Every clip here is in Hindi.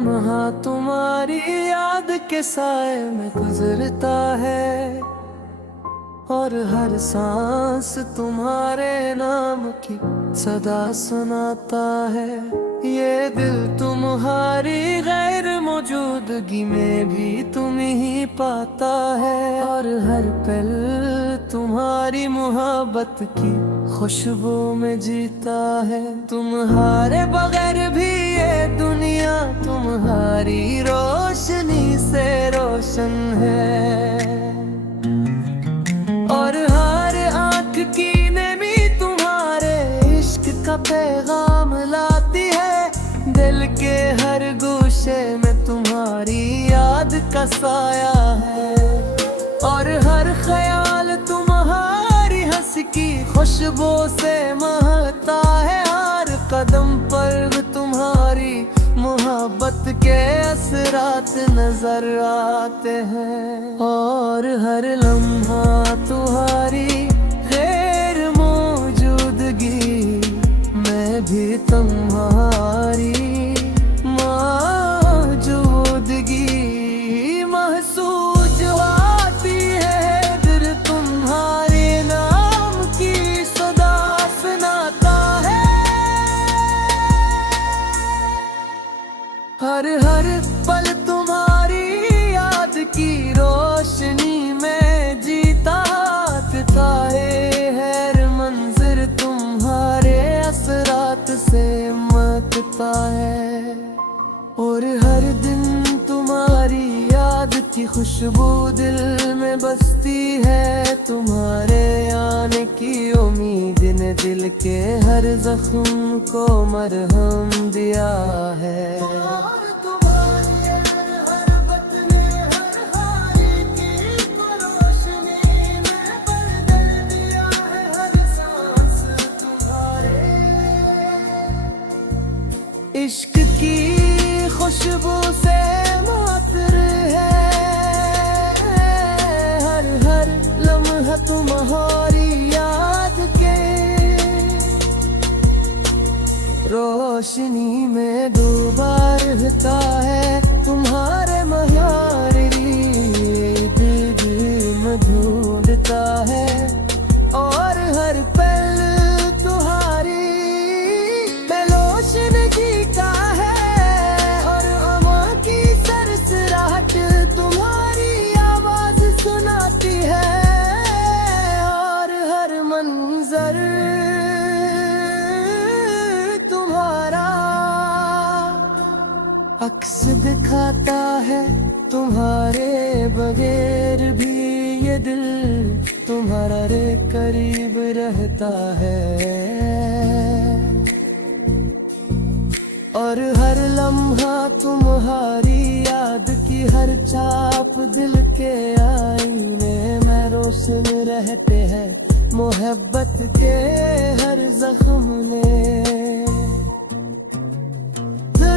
लम्हा तुम्हारी याद के साए में गुजरता है, और हर सांस तुम्हारे नाम की सदा सुनाता है। ये दिल तुम्हारी गैर मौजूदगी में भी तुम ही पाता है, और हर पल तुम्हारी मोहब्बत की खुशबू में जीता है। तुम्हारे बगैर भी ये दुनिया तुम्हारी रोशनी से रोशन है, और हर आँख की नमी तुम्हारे इश्क का पैगाम लाती है। दिल के हर गोशे में तुम्हारी याद का साया है, और हर ख्याल तुम्हारी हंसी की खुशबू से महकता है। हर कदम पर तुम्हारी मोहब्बत के असरात नजर आते हैं, और हर लम्हा तुम्हारी गैर मौजूदगी में भी तुम्हारी मौजूदगी महसूस आती है। दिल तुम्हारे नाम की सदा सुनाता है, हर हर पल तुम्हारी याद की रोशनी में जीता है। हर मंजर तुम्हारे असरात से महकता है, और हर दिन तुम्हारी याद की खुशबू दिल में बसती है। तुम्हारे आने की उम्मीद ने दिल के हर जख्म को मरहम दिया है। इश्क की खुशबू से मातर है हर हर लम्हा तुम्हारी याद के रोशनी में डूबा रहता है। तुम्हारे महारी दिल में ढूंढता है, और हर पल तुम्हारी तलोशन जीता है। और अमा की सरसराहट तुम्हारी आवाज सुनाती है, और हर मंजर तुम्हारा अक्स दिखाता है। तुम्हारे बगैर भी ये दिल तुम्हारा रे करीब रहता है, और हर लम्हा तुम्हारी याद की हर छाप दिल के आईने में रोशन रहते हैं। मोहब्बत के हर जख्म ने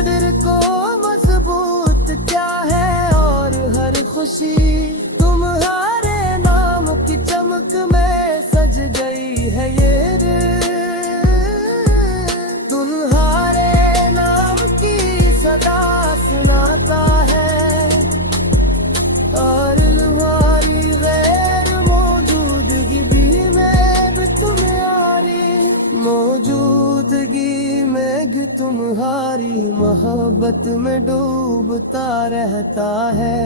दिल को मजबूत क्या है, और हर खुशी तुम्हारे नाम की चमक में सज गई है। ये तुम्हारे नाम की सदा सुनाता है, और तुम्हारी गैर मौजूदगी में तुम्हारी मौजूदगी में तुम्हारी मोहब्बत में डूबता रहता है,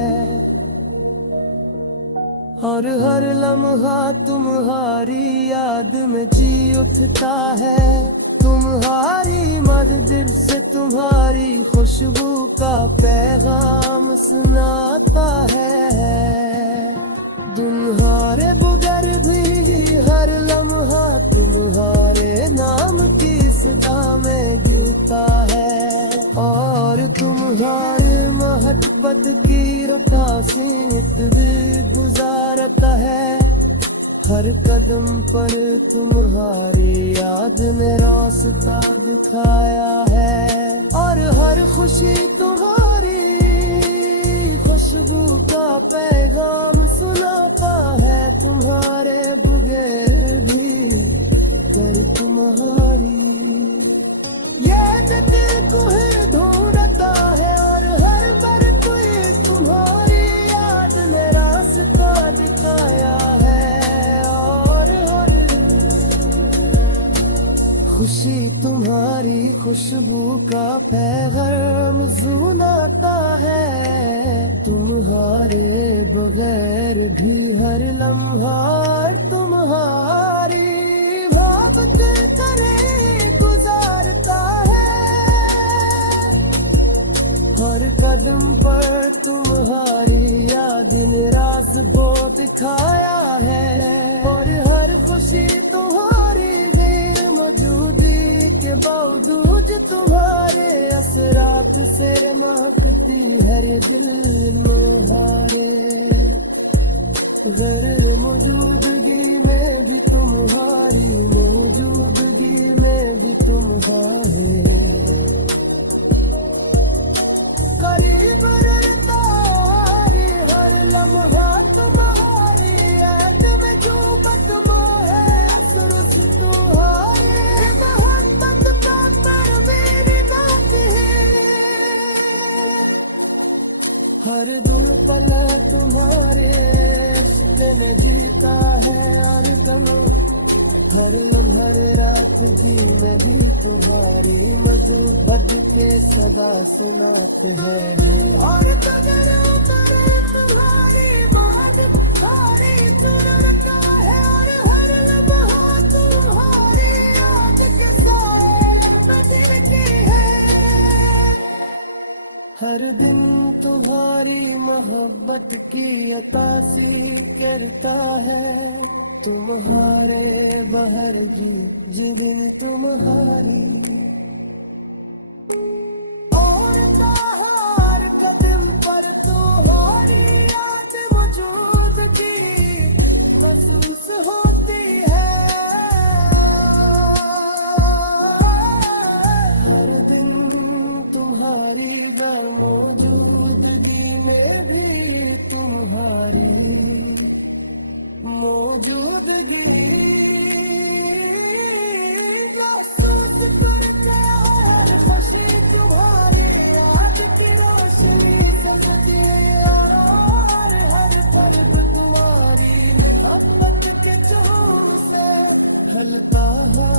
और हर लम्हा तुम्हारी याद में जी उठता है। तुम्हारी मर्द से तुम्हारी खुशबू का पैगाम सुनाता है। तुम्हारे बगैर भी हर लम्हा तुम्हारे नाम की सदा में गिरता है, और तुम्हारे मोहब्बत की रफ़ासीत भी गुजारता है। हर कदम पर तुम्हारी याद ने रास्ता दिखाया है, और हर खुशी तुम्हारी खुशबू का पैगाम सुनाता है। तुम्हारे बगैर भी कर तुम्हारी ये दिल को है ढूंढता है, और खुशी तुम्हारी खुशबू का पैगाम सुनाता है। तुम्हारे बगैर भी हर लम्हा तुम्हारी मोहब्बत करे गुजारता है। हर कदम पर तुम्हारी याद ने राज बहुत खाया है। और हर खुशी तुम्हारी गैर मौजूदगी के बावजूद तुम्हारे असरात से महकती है ये दिल मुहारे। गैर मौजूदगी में भी तुम्हारी मौजूदगी में भी तुम्हारे करीब रहता है। हर लम्हा तुम्हारी याद में जो बदमा है सुरुस तुम्हारे मोहब्बत का तरवीर गाती है। हर दिन पल तुम्हारे दिन जीता है और तुम हर लम्हर रात की में भी तुम्हारी मधु बद के सदा सुनाते हैं। और कदर उतर तुम्हारी बात सारी सुनता है। और हर लम्हा तुम्हारी याद के साए नजर की है। हर दिन तुम्हारी मोहब्बत की अतासी करता है। तुम्हारे बहर की जिबिन तुम्हारी और हर कदम पर तुम्हारी याद मौजूदगी महसूस होती है। हर दिन तुम्हारी गैर मौजूदगी में भी तुम्हारी मौजूदगी महसूस करता है। खुशी तुम्हारी याद की रोशनी सजती है। और हर पल तुम्हारी मोहब्बत के जोर से हल्का हो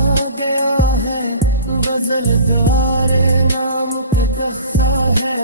गया है। गजल द्वारे नाम का किस्सा है।